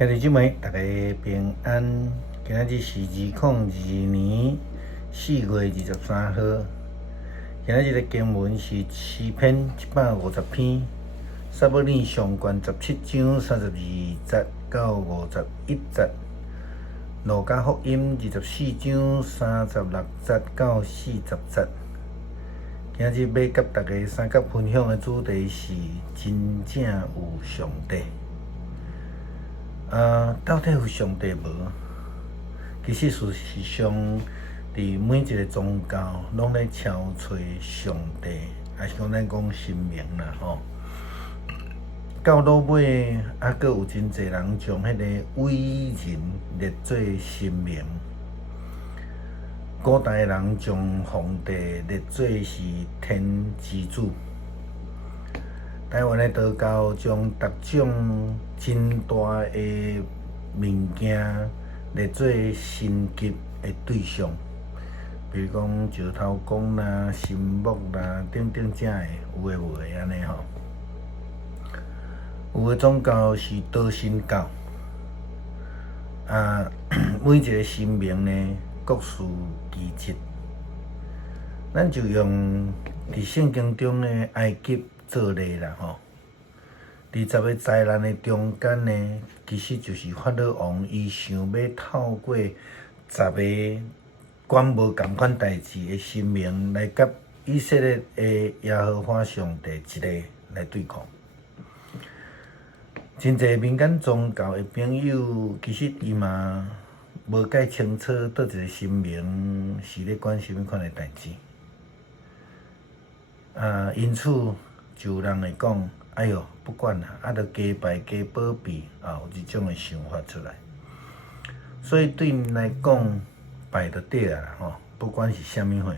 兄弟姊妹，大家平安。今仔日是2022年4月23号。今仔日的经文是诗篇150篇，撒母耳上卷17章32节到51节，路加福音24章36节到40节。今日要甲大家三角分享的主题是真正有上帝。到底有上帝无？其实事实上，伫每一个宗教拢咧敲找上帝，也是讲咱讲神明啦吼。到落尾，阁有真侪人将迄个伟人列做神明。古代人将皇帝列做是天之子。台湾的道教将各种真大的物件列做神级的对象，比如讲石头公啦、神木啦，等等这的有诶无诶安尼吼。有诶宗教是道神教，每一个神明呢各司其职。咱就用伫圣经中的埃及做例啦吼。伫10个灾难的中间呢，其实就是法老王伊想要透过10个管无共款代志的神明来甲以色列的耶和华上帝一个来对抗。真侪民间宗教的朋友，其实伊嘛无介清楚倒一个神明是咧管什么款的代志。因此就有人会讲，哎哟，不管啦，着加拜加保庇，有一种的想法出来。所以对因来讲，拜就对啦吼，不管是啥物货，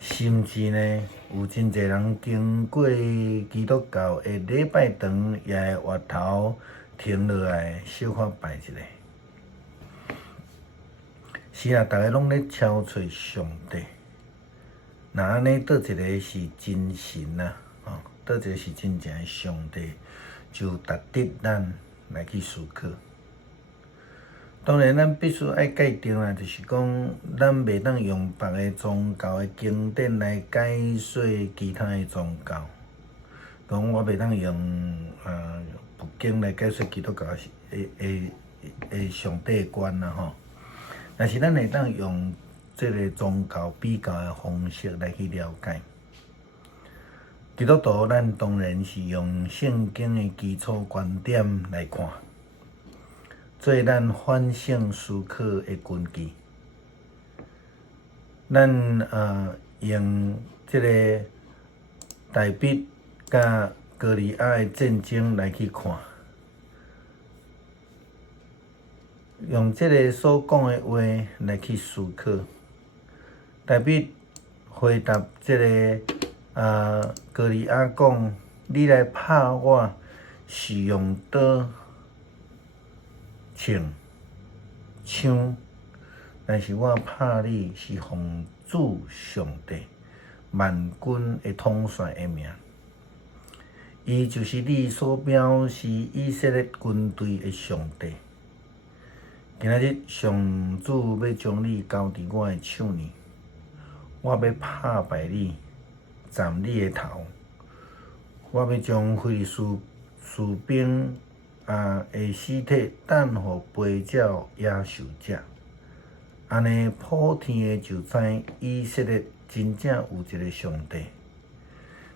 甚至呢，有真侪人经过基督教的礼拜堂，也会额头停落来小可拜一下。是啊，大家拢咧敲找上帝。那安尼，倒一个是真神啊？倒一个是真正的上帝，就值得咱来去思考。当然，咱必须爱界定啦，就是讲，咱袂当用别个宗教的经典来解说其他的宗教。讲我袂当用佛经来解说基督教的上帝观啦吼。但是咱会当用这个宗教比较的方式来去了解。基督徒咱当然是用圣经的基础观点来看，做咱反省思考的根基。咱用这个大卫甲歌利亚的战争来去看，用这个所讲的话来去思考。大卫回答这个歌利亚讲：“你来拍我，是用刀、枪，但是我拍你是奉主上帝万军的统帅的名。伊就是你所表示以色列军队的上帝。今仔日上主要将你交伫我的手里。我要拍败你，斩你的头。我要将非利士兵的尸体等互飞鸟野兽食。安尼普天的就知以色列真正有一个上帝，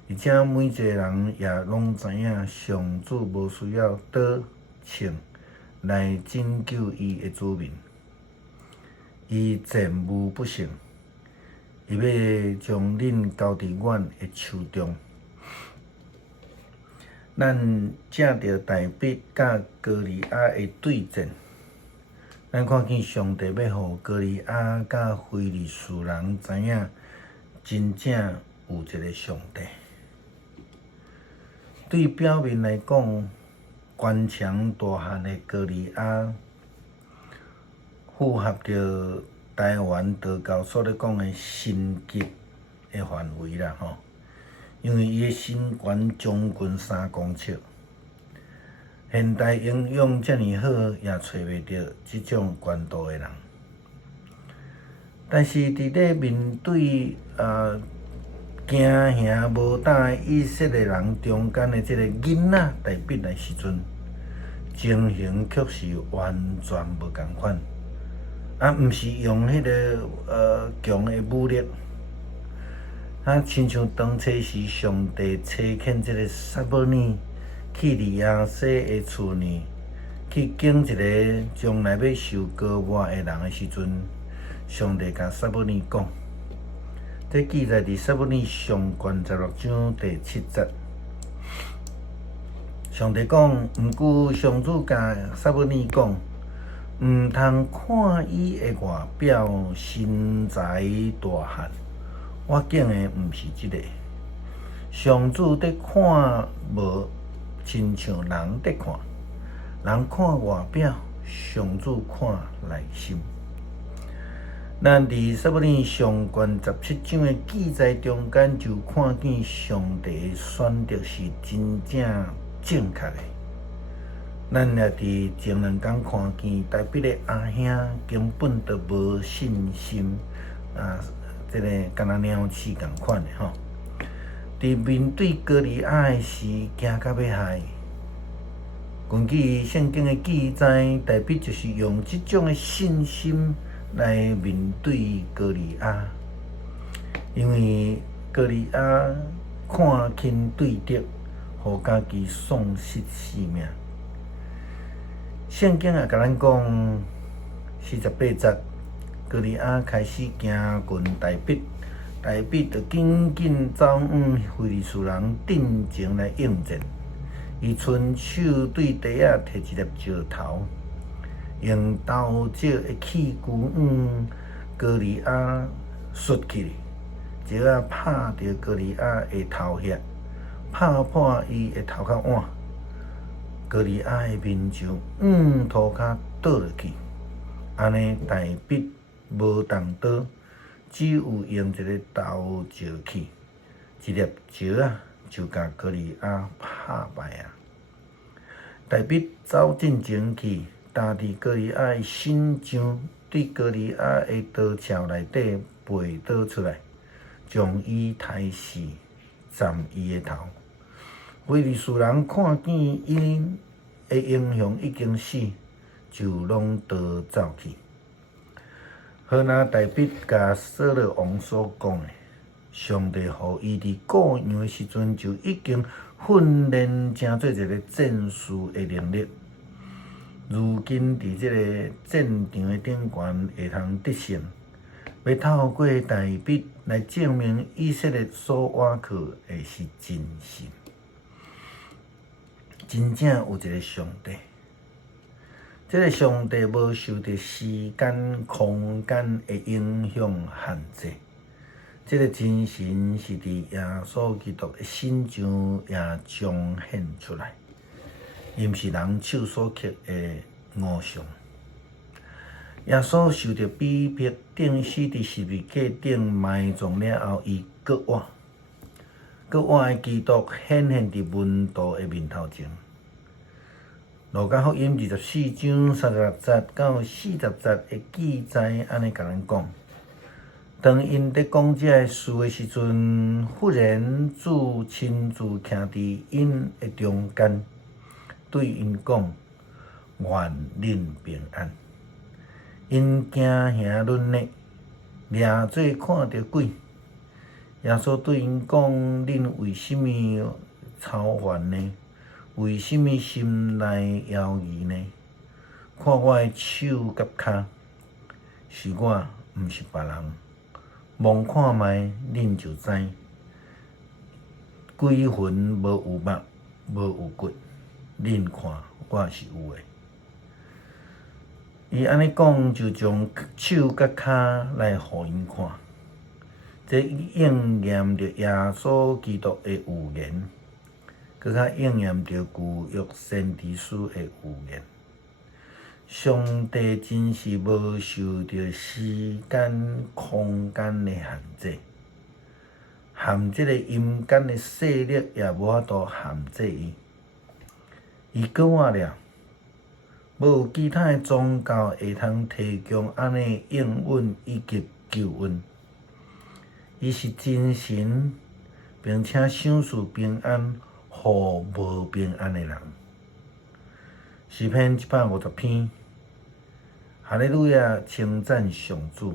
而且每一个人也拢知影，上主无需要刀枪来拯救伊的子民。伊战无不胜。伊要将恁交伫阮的手中。咱正着大卫甲歌利亚的对战，咱看见上帝要互歌利亚甲非利士人知影，真正有一个上帝。对表面来讲，官强大汉的歌利亚，符合着台湾道教所咧讲的神级的范围啦吼，因为伊的身悬将近3公尺，现代营养遮尔好，也找袂到即种悬度诶人。但是伫咧面对惊吓无胆诶以色列人中间诶即个囡仔大笔诶时阵，情形却是完全无共款。毋是用迄个强诶武力，亲像当初时上帝差遣即个撒母耳去利亚西诶厝呢，去敬一个将来要受高抹诶人诶时阵，上帝甲撒母耳讲，这记载伫撒母耳上卷16章第7节。上帝讲，毋过上主甲撒母耳讲，毋通看伊诶外表身材大汉，我拣诶毋是即个。上主伫看无亲像人伫看，人看外表，上主看内心。咱伫撒母耳上卷17章诶记载中间，就看见上帝诶选择是真正正确诶。咱也伫前2天看见大笔诶阿兄根本就无信心，即个敢若鸟鼠共款诶吼。伫面对歌利亚诶时，惊到要害。根据圣经诶记载，大笔就是用即种诶信心来面对歌利亚，因为歌利亚看轻对敌，互家己丧失性命。圣经也甲咱讲48节，歌利亚开始行近大笔，大笔就紧紧走往非利士人阵前来应战。伊伸手对地仔摕一粒石头，用刀鞘的器具往歌利亚摔去，石仔拍着歌利亚的头壳，拍破伊的头壳碗。歌利亚的面上涂骹倒落去，安尼大笔无动刀，只有用一个刀鞘器，一粒石仔就甲歌利亚拍败啊！大笔走进前去，踏伫歌利亚的身上，对歌利亚的刀鞘内底背倒出来，将伊杀死，斩伊的头。非利士人看见因的英雄已经死，就拢逃走去。好那大笔甲扫罗王所讲的，上帝互伊伫顾羊的时阵，就已经训练成做一个战士的能力。如今伫即个战场的顶悬会通得胜，要透过大笔来证明以色列所倚靠的是真神。真正有一个上帝，这个上帝无受到时间、空间的影响限制。这个真神是伫耶稣基督的身上也彰显出来，伊毋是人手所刻的偶像。耶稣受到逼迫，钉死伫十字架顶埋葬了后，伊搁活。搁活的基督显现伫门徒的面头前。路加福音24章36节到40节的记载，安尼甲咱讲：当因伫讲这个事的时阵，忽然主亲自徛伫因的中间，对因讲：愿恁平安。因惊吓论内，掠做看到鬼。耶稣对因讲：恁为什么操烦呢？为什么心内犹豫呢？看我的手甲骹，是我，毋是别人。望看觅，恁就知。鬼魂无有目，无有骨，恁看我是有诶。伊安尼讲，就将手甲骹来互因看，这应验着耶稣基督的预言。佮较应验着旧约先知书的预言，上帝真是无受着时间、空间的限制，含即个阴间的势力也无法度限制伊。伊搁话了，无有其他诶宗教会通提供安尼应允以及救恩。伊是真神，并且赏赐平安，互无平安诶人。诗篇150篇，哈利路亚，称赞上主，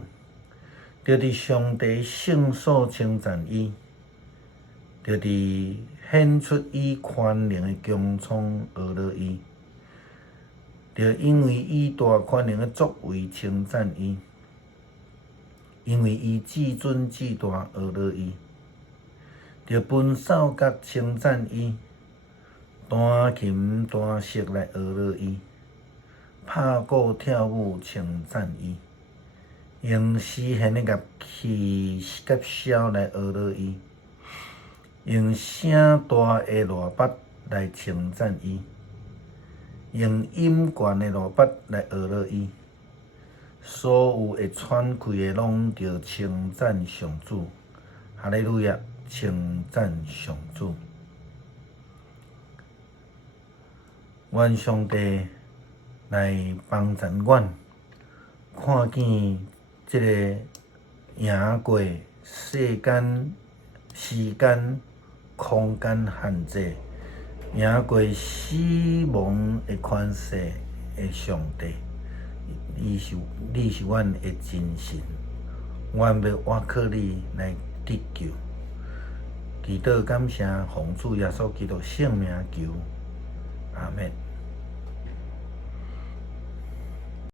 着伫上帝圣所称赞伊，着伫显出伊宽能诶强壮学乐伊，着因为伊大宽能诶作为称赞伊。因为伊至尊至大，学乐伊；着分扫角称赞伊，弹琴弹瑟来学乐伊，拍鼓跳舞称赞伊，用诗弦的乐器甲箫来学乐伊，用声大的锣钹来称赞伊，用音悬的锣钹来学乐伊。所有会喘气的，拢着称赞上主，哈利路亚，称赞上主。愿上帝来帮助阮，看见即个赢过世间、时间、空间限制，赢过死亡的权势的上帝。你是阮的真神，阮要倚靠你来得救。祈祷感谢奉主耶稣基督圣名求，阿门。